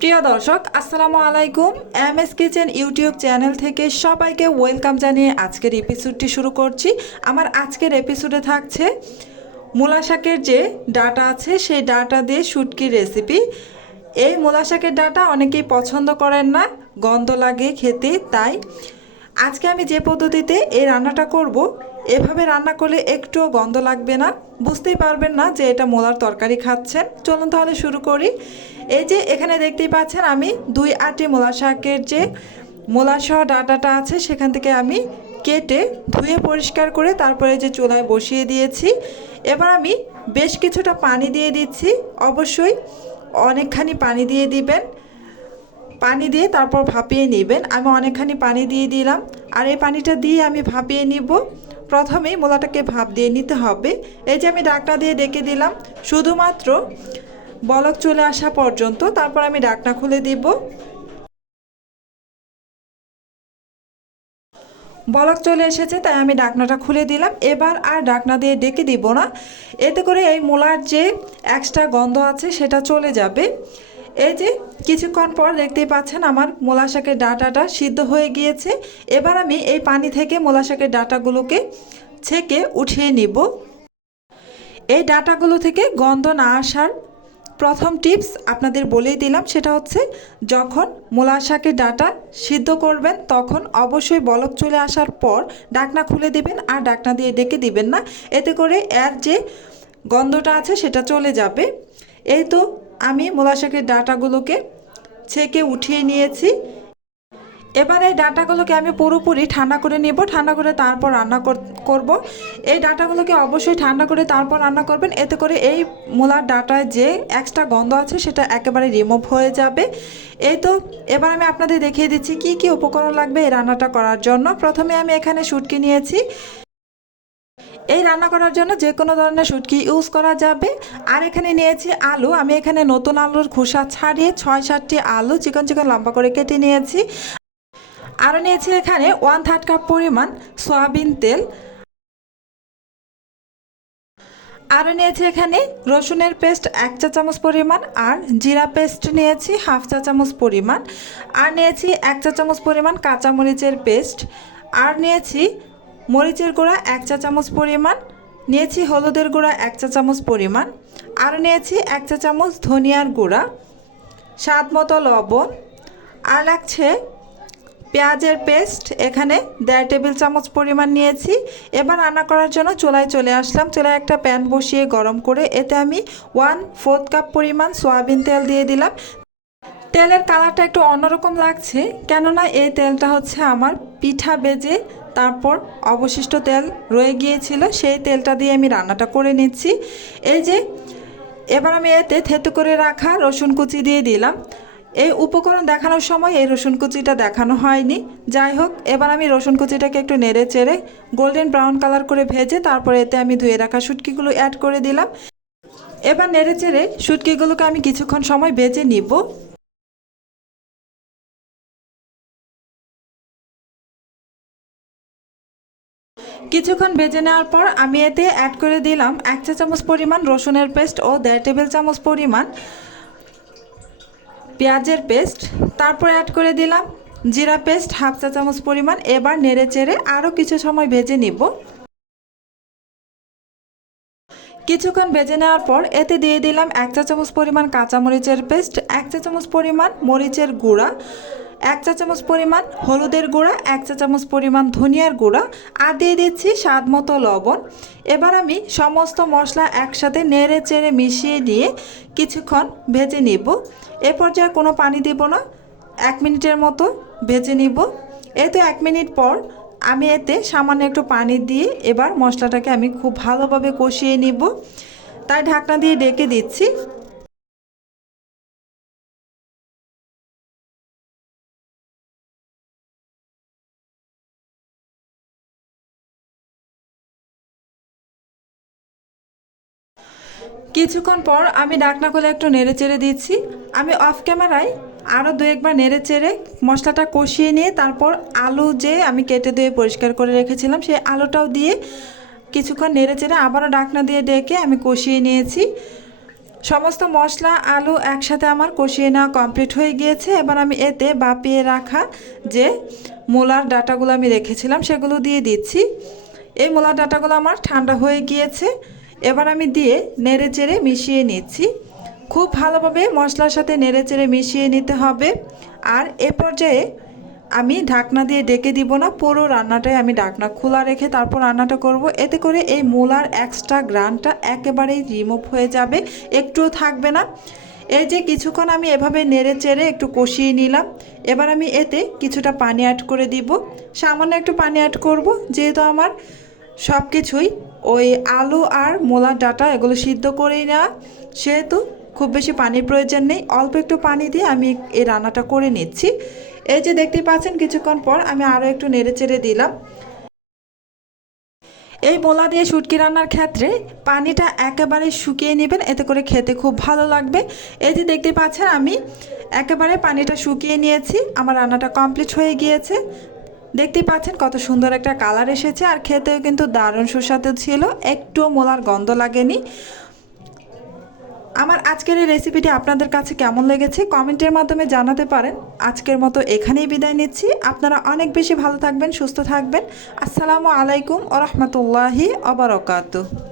প্রিয় দর্শক আসসালামু আলাইকুম। এমএস কিচেন ইউটিউব চ্যানেল থেকে সবাইকে ওয়েলকাম জানিয়ে আজকের এপিসোডটি শুরু করছি। আমার আজকের এপিসোডে থাকছে মূলা শাকের যে ডাটা আছে সেই ডাটা দিয়ে শুটকির রেসিপি। এই মূলা শাকের ডাটা অনেকেই পছন্দ করেন না, গন্ধ লাগে খেতে, তাই আজকে আমি যে পদ্ধতিতে এই রান্নাটা করব, এভাবে রান্না করলে একটুও গন্ধ লাগবে না, বুঝতেই পারবেন না যে এটা মূলার তরকারি খাচ্ছেন। চলুন তাহলে শুরু করি। এই যে এখানে দেখতেই পাচ্ছেন আমি 2 আটি মূলা শাকের যে মূলাসহ ডাটাটা আছে সেখান থেকে আমি কেটে ধুয়ে পরিষ্কার করে তারপরে যে চুলায় বসিয়ে দিয়েছি। এবার আমি বেশ কিছুটা পানি দিয়ে দিচ্ছি, অবশ্যই অনেকখানি পানি দিয়ে দিবেন। পানি দিয়ে তারপর ভাপিয়ে নেবেন। আমি অনেকখানি পানি দিয়ে দিলাম, আর এই পানিটা দিয়ে আমি ভাপিয়ে নিব। প্রথমেই মূলাটাকে ভাপ দিয়ে নিতে হবে। এই যে আমি ঢাকনা দিয়ে ডেকে দিলাম শুধুমাত্র বলক চলে আসা পর্যন্ত, তারপর আমি ঢাকনা খুলে দিব। বলক চলে এসেছে তাই আমি ঢাকনাটা খুলে দিলাম। এবার আর ঢাকনা দিয়ে ডেকে দিব না, এতে করে এই মূলার যে এক্সট্রা গন্ধ আছে সেটা চলে যাবে। এই যে কিছুক্ষণ পর দেখতেই পাচ্ছেন আমার মূলা শাকের ডাঁটাটা সিদ্ধ হয়ে গিয়েছে। এবার আমি এই পানি থেকে মূলা শাকের ডাঁটাগুলোকে ছেঁকে উঠিয়ে নিব। এই ডাঁটাগুলো থেকে গন্ধ না আসার প্রথম টিপস আপনাদের বলেই দিলাম, সেটা হচ্ছে যখন মূলা শাকের ডাঁটা সিদ্ধ করবেন তখন অবশ্যই বলক চলে আসার পর ঢাকনা খুলে দিবেন, আর ঢাকনা দিয়ে ডেকে দিবেন না, এতে করে এর যে গন্ধটা আছে সেটা চলে যাবে। এই তো আমি মূলা শাকের ডাঁটাগুলোকে ছেঁকে উঠিয়ে নিয়েছি। এবার এই ডাঁটাগুলোকে আমি পুরোপুরি ঠান্ডা করে নেব, ঠান্ডা করে তারপর রান্না করব। এই ডাঁটাগুলোকে অবশ্যই ঠান্ডা করে তারপর রান্না করবেন, এতে করে এই মূলার ডাঁটায় যে এক্সট্রা গন্ধ আছে সেটা একেবারে রিমুভ হয়ে যাবে। এই তো এবার আমি আপনাদের দেখিয়ে দিচ্ছি কি কি উপকরণ লাগবে এই রান্নাটা করার জন্য। প্রথমে আমি এখানে শুটকি নিয়েছি। এই রান্না করার জন্য যে কোনো ধরনের শুটকি ইউজ করা যাবে। আর এখানে নিয়েছি আলু। আমি এখানে নতুন আলুর খোসা ছাড়িয়ে 6-7টি আলু চিকন চিকন লম্বা করে কেটে নিয়েছি। আরও নিয়েছি এখানে 1/3 কাপ পরিমাণ সয়াবিন তেল। আরও নিয়েছি এখানে রসুনের পেস্ট 1 চা চামচ পরিমাণ, আর জিরা পেস্ট নিয়েছি 1/2 চা চামচ পরিমাণ, আর নিয়েছি 1 চা চামচ পরিমাণ কাঁচামরিচের পেস্ট, আর নিয়েছি মরিচের গুঁড়া 1 চা চামচ পরিমাণ, নিয়েছি হলুদের গুঁড়া 1 চা চামচ পরিমাণ, আর নিয়েছি 1 চা চামচ ধনিয়ার গুঁড়া, স্বাদ মতো লবণ, আর লাগছে পেঁয়াজের পেস্ট এখানে 1.5 টেবিল চামচ পরিমাণ নিয়েছি। এবার রান্না করার জন্য চুলায় চলে আসলাম। চুলায় একটা প্যান বসিয়ে গরম করে এতে আমি 1/4 কাপ পরিমাণ সয়াবিন তেল দিয়ে দিলাম। তেলের কালারটা একটু অন্যরকম লাগছে, কেননা এই তেলটা হচ্ছে আমার পিঠা বেজে তারপর অবশিষ্ট তেল রয়ে গিয়েছিল, সেই তেলটা দিয়ে আমি রান্নাটা করে নিচ্ছি। এই যে এবার আমি এতে থেতু করে রাখা রসুন কুচি দিয়ে দিলাম। এই উপকরণ দেখানোর সময় এই রসুন কুচিটা দেখানো হয়নি। যাই হোক, এবার আমি রসুন কুচিটাকে একটু নেড়ে চেড়ে গোল্ডেন ব্রাউন কালার করে ভেজে তারপরে এতে আমি ধুয়ে রাখা শুটকিগুলো অ্যাড করে দিলাম। এবার নেড়ে চেড়ে শুটকিগুলোকে আমি কিছুক্ষণ সময় ভেজে নিব। কিছুক্ষণ ভেজে নেওয়ার পর আমি এতে অ্যাড করে দিলাম 1 চা চামচ পরিমাণ রসুনের পেস্ট ও 1.5 টেবিল চামচ পরিমাণ পেঁয়াজের পেস্ট, তারপর অ্যাড করে দিলাম জিরা পেস্ট 1/2 চা চামচ পরিমাণ। এবার নেড়ে চেড়ে আরও কিছু সময় ভেজে নিব। কিছুক্ষণ ভেজে নেওয়ার পর এতে দিয়ে দিলাম 1 চা চামচ পরিমাণ কাঁচামরিচের পেস্ট, 1 চা চামচ পরিমাণ মরিচের গুঁড়া, 1 চা চামচ পরিমাণ হলুদের গুঁড়া, 1 চা চামচ পরিমাণ ধনিয়ার গুঁড়া, আর দিয়ে দিচ্ছি স্বাদ মতো লবণ। এবার আমি সমস্ত মশলা একসাথে নেড়ে চেড়ে মিশিয়ে নিয়ে কিছুক্ষণ ভেজে নিব। এ পর্যায়ে কোনো পানি দেব না, 1 মিনিটের মতো ভেজে নিব। এই তো 1 মিনিট পর আমি এতে সামান্য একটু পানি দিয়ে এবার মশলাটাকে আমি খুব ভালোভাবে কষিয়ে নিব, তাই ঢাকনা দিয়ে ডেকে দিচ্ছি। কিছুক্ষণ পর আমি ঢাকনা খুলে একটু নেড়ে চেড়ে দিচ্ছি। আমি অফ ক্যামেরায় আরও 2-1 বার নেড়ে চেড়ে মশলাটা কষিয়ে নিয়ে তারপর আলু যে আমি কেটে দিয়ে পরিষ্কার করে রেখেছিলাম সেই আলুটাও দিয়ে কিছুক্ষণ নেড়ে চেড়ে আবারও ঢাকনা দিয়ে ডেকে আমি কষিয়ে নিয়েছি। সমস্ত মশলা আলু একসাথে আমার কষিয়ে নেওয়া কমপ্লিট হয়ে গিয়েছে। এবার আমি এতে বাপিয়ে রাখা যে মূলার ডাঁটাগুলো আমি রেখেছিলাম সেগুলো দিয়ে দিচ্ছি। এই মূলার ডাঁটাগুলো আমার ঠান্ডা হয়ে গিয়েছে। এবার আমি দিয়ে নেড়ে চেড়ে মিশিয়ে নিচ্ছি। খুব ভালোভাবে মশলার সাথে নেড়ে চেড়ে মিশিয়ে নিতে হবে। আর এ পর্যায়ে আমি ঢাকনা দিয়ে ডেকে দিব না, পুরো রান্নাটাই আমি ঢাকনা খোলা রেখে তারপর রান্নাটা করব। এতে করে এই মূলার এক্সট্রা গ্রানটা একেবারেই রিমুভ হয়ে যাবে, একটুও থাকবে না। এই যে কিছুক্ষণ আমি এভাবে নেড়ে চেড়ে একটু কষিয়ে নিলাম। এবার আমি এতে কিছুটা পানি অ্যাড করে দিব, সামান্য একটু পানি অ্যাড করব, যেহেতু আমার সব কিছুই ওই আলু আর মূলার ডাঁটা এগুলো সিদ্ধ করেই নেওয়া, সেহেতু খুব বেশি পানির প্রয়োজন নেই। অল্প একটু পানি দিয়ে আমি এই রান্নাটা করে নিচ্ছি। এই যে দেখতে পাচ্ছেন কিছুক্ষণ পর আমি আরও একটু নেড়ে চেড়ে দিলাম। এই মূলা দিয়ে শুটকি রান্নার ক্ষেত্রে পানিটা একেবারে শুকিয়ে নেবেন, এতে করে খেতে খুব ভালো লাগবে। এই যে দেখতে পাচ্ছেন আমি একেবারে পানিটা শুকিয়ে নিয়েছি, আমার রান্নাটা কমপ্লিট হয়ে গিয়েছে। দেখতেই পাচ্ছেন কত সুন্দর একটা কালার এসেছে, আর খেতেও কিন্তু দারুণ সুস্বাদু ছিল, একটু মূলার গন্ধ লাগেনি। আমার আজকের এই রেসিপিটি আপনাদের কাছে কেমন লেগেছে কমেন্টের মাধ্যমে জানাতে পারেন। আজকের মতো এখানেই বিদায় নিচ্ছি। আপনারা অনেক বেশি ভালো থাকবেন, সুস্থ থাকবেন। আসসালামু আলাইকুম ওয়া রাহমাতুল্লাহি ওয়া বারাকাতুহু।